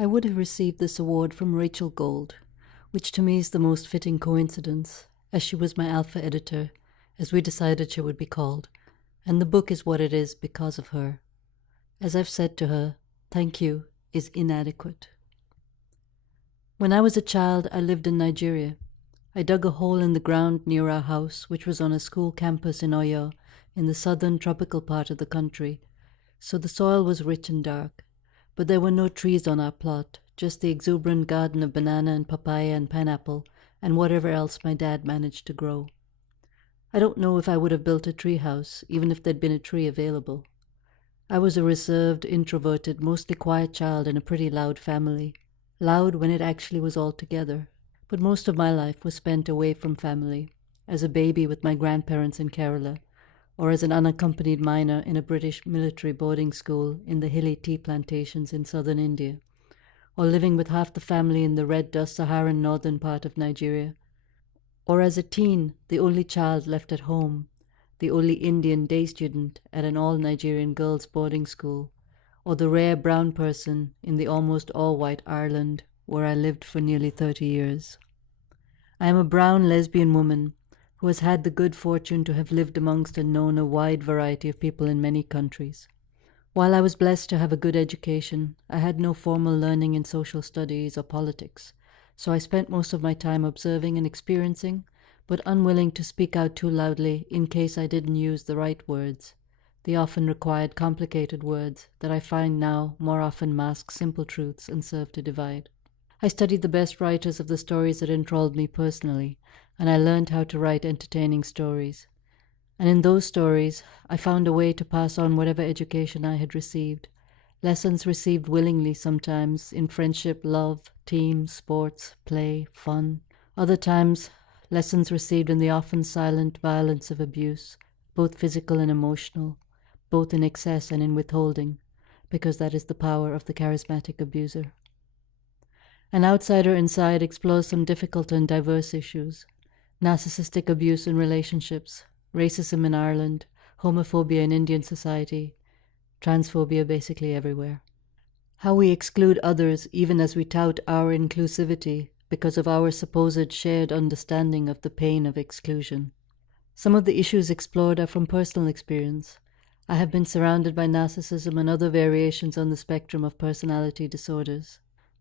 I would have received this award from Rachel Gold, which to me is the most fitting coincidence, as she was my alpha editor, as we decided she would be called, and the book is what it is because of her. As I've said to her, thank you is inadequate. When I was a child, I lived in Nigeria. I dug a hole in the ground near our house, which was on a school campus in Oyo, in the southern tropical part of the country, so the soil was rich and dark. But there were no trees on our plot, just the exuberant garden of banana and papaya and pineapple, and whatever else my dad managed to grow. I don't know if I would have built a tree house, even if there'd been a tree available. I was a reserved, introverted, mostly quiet child in a pretty loud family. Loud when it actually was all together. But most of my life was spent away from family, as a baby with my grandparents in Kerala, or as an unaccompanied minor in a British military boarding school in the hilly tea plantations in southern India, or living with half the family in the red dust Saharan northern part of Nigeria, or as a teen, the only child left at home, the only Indian day student at an all-Nigerian girls' boarding school, or the rare brown person in the almost all-white Ireland where I lived for nearly 30 years. I am a brown lesbian woman who has had the good fortune to have lived amongst and known a wide variety of people in many countries. While I was blessed to have a good education, I had no formal learning in social studies or politics, so I spent most of my time observing and experiencing, but unwilling to speak out too loudly in case I didn't use the right words, the often required complicated words that I find now more often mask simple truths and serve to divide. I studied the best writers of the stories that enthralled me personally, and I learned how to write entertaining stories. And in those stories, I found a way to pass on whatever education I had received, lessons received willingly sometimes in friendship, love, teams, sports, play, fun. Other times, lessons received in the often silent violence of abuse, both physical and emotional, both in excess and in withholding, because that is the power of the charismatic abuser. An Outsider Inside explores some difficult and diverse issues: narcissistic abuse in relationships, racism in Ireland, homophobia in Indian society, transphobia basically everywhere. How we exclude others even as we tout our inclusivity because of our supposed shared understanding of the pain of exclusion. Some of the issues explored are from personal experience. I have been surrounded by narcissism and other variations on the spectrum of personality disorders.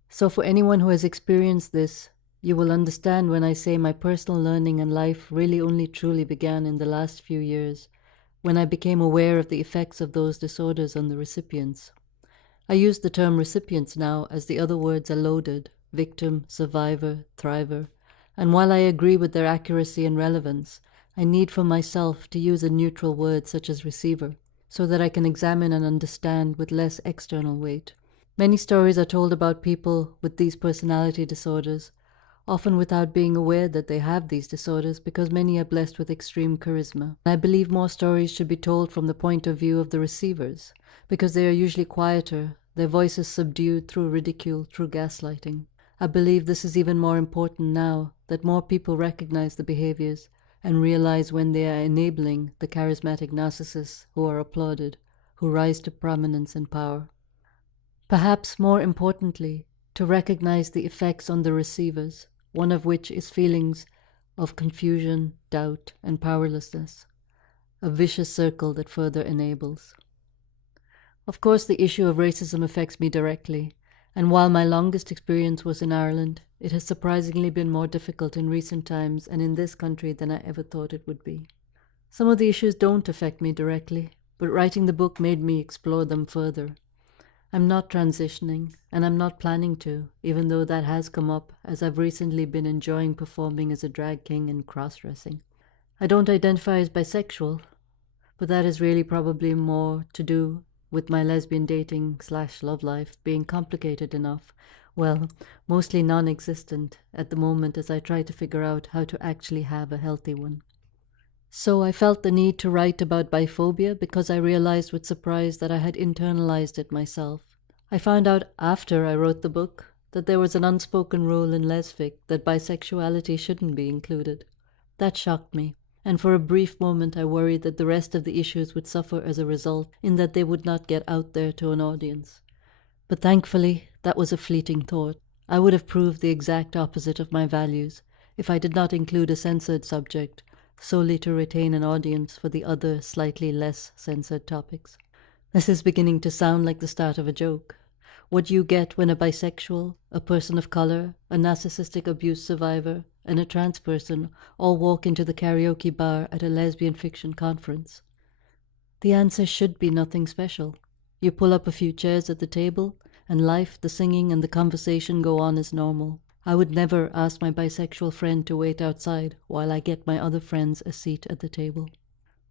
So for anyone who has experienced this, you will understand when I say my personal learning and life really only truly began in the last few years, when I became aware of the effects of those disorders on the recipients. I use the term recipients now as the other words are loaded: victim, survivor, thriver, and while I agree with their accuracy and relevance, I need for myself to use a neutral word such as receiver, so that I can examine and understand with less external weight. Many stories are told about people with these personality disorders, often without being aware that they have these disorders because many are blessed with extreme charisma. I believe more stories should be told from the point of view of the receivers, because they are usually quieter, their voices subdued through ridicule, through gaslighting. I believe this is even more important now that more people recognize the behaviors and realize when they are enabling the charismatic narcissists who are applauded, who rise to prominence and power. Perhaps more importantly, to recognize the effects on the receivers, one of which is feelings of confusion, doubt, and powerlessness, a vicious circle that further enables. Of course, the issue of racism affects me directly, and while my longest experience was in Ireland, it has surprisingly been more difficult in recent times and in this country than I ever thought it would be. Some of the issues don't affect me directly, but writing the book made me explore them further. I'm not transitioning, and I'm not planning to, even though that has come up as I've recently been enjoying performing as a drag king and cross-dressing. I don't identify as bisexual, but that is really probably more to do with my lesbian dating/love life being complicated enough, well, mostly non-existent at the moment as I try to figure out how to actually have a healthy one. So I felt the need to write about biphobia because I realized with surprise that I had internalized it myself. I found out after I wrote the book that there was an unspoken rule in lesfic that bisexuality shouldn't be included. That shocked me, and for a brief moment I worried that the rest of the issues would suffer as a result, in that they would not get out there to an audience. But thankfully, that was a fleeting thought. I would have proved the exact opposite of my values if I did not include a censored subject solely to retain an audience for the other, slightly less censored topics. This is beginning to sound like the start of a joke. What you get when a bisexual, a person of color, a narcissistic abuse survivor, and a trans person all walk into the karaoke bar at a lesbian fiction conference. The answer should be nothing special. You pull up a few chairs at the table, and life, the singing, and the conversation go on as normal. I would never ask my bisexual friend to wait outside while I get my other friends a seat at the table.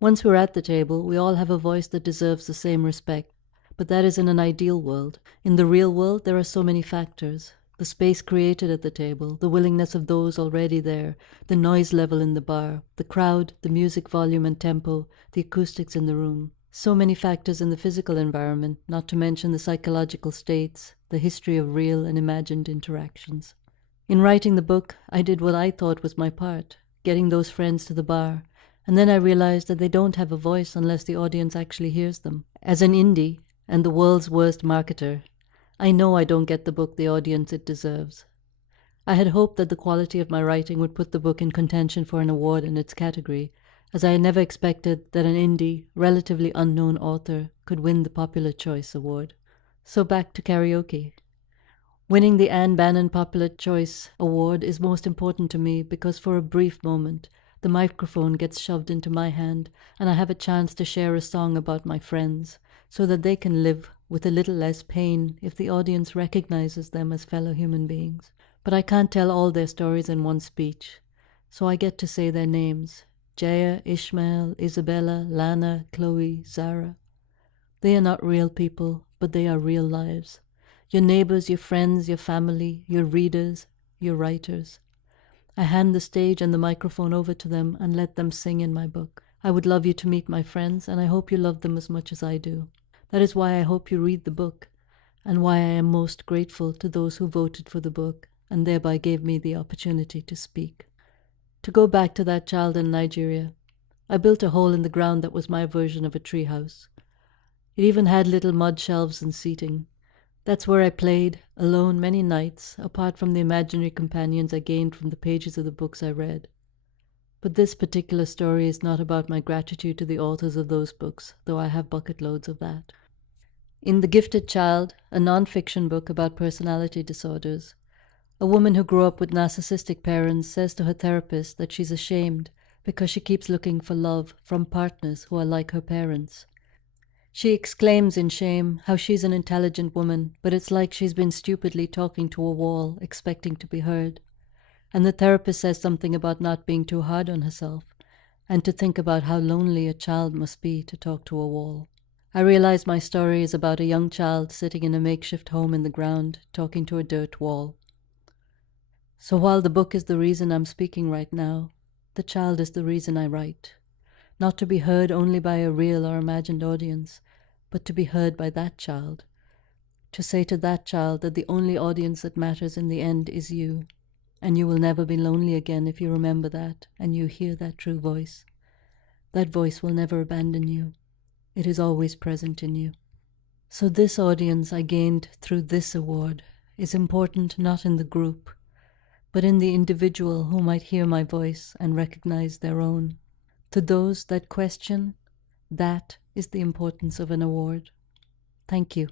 Once we're at the table, we all have a voice that deserves the same respect. But that is in an ideal world. In the real world, there are so many factors. The space created at the table, the willingness of those already there, the noise level in the bar, the crowd, the music volume and tempo, the acoustics in the room. So many factors in the physical environment, not to mention the psychological states, the history of real and imagined interactions. In writing the book, I did what I thought was my part, getting those friends to the bar, and then I realized that they don't have a voice unless the audience actually hears them. As an indie, and the world's worst marketer, I know I don't get the book the audience it deserves. I had hoped that the quality of my writing would put the book in contention for an award in its category, as I had never expected that an indie, relatively unknown author could win the Popular Choice Award. So back to karaoke. Winning the Bannon Popular Choice Award is most important to me because for a brief moment, the microphone gets shoved into my hand and I have a chance to share a song about my friends, so that they can live with a little less pain if the audience recognizes them as fellow human beings. But I can't tell all their stories in one speech, so I get to say their names: Jaya, Ishmael, Isabella, Lana, Chloe, Zara. They are not real people, but they are real lives. Your neighbors, your friends, your family, your readers, your writers. I hand the stage and the microphone over to them and let them sing in my book. I would love you to meet my friends, and I hope you love them as much as I do. That is why I hope you read the book, and why I am most grateful to those who voted for the book and thereby gave me the opportunity to speak. To go back to that child in Nigeria, I built a hole in the ground that was my version of a treehouse. It even had little mud shelves and seating. That's where I played, alone many nights, apart from the imaginary companions I gained from the pages of the books I read. But this particular story is not about my gratitude to the authors of those books, though I have bucket loads of that. In The Gifted Child, a non-fiction book about personality disorders, a woman who grew up with narcissistic parents says to her therapist that she's ashamed because she keeps looking for love from partners who are like her parents. She exclaims in shame how she's an intelligent woman, but it's like she's been stupidly talking to a wall, expecting to be heard. And the therapist says something about not being too hard on herself, and to think about how lonely a child must be to talk to a wall. I realize my story is about a young child sitting in a makeshift home in the ground, talking to a dirt wall. So while the book is the reason I'm speaking right now, the child is the reason I write. Not to be heard only by a real or imagined audience, but to be heard by that child. To say to that child that the only audience that matters in the end is you, and you will never be lonely again if you remember that and you hear that true voice. That voice will never abandon you. It is always present in you. So this audience I gained through this award is important not in the group, but in the individual who might hear my voice and recognize their own. To those that question, that is the importance of an award. Thank you.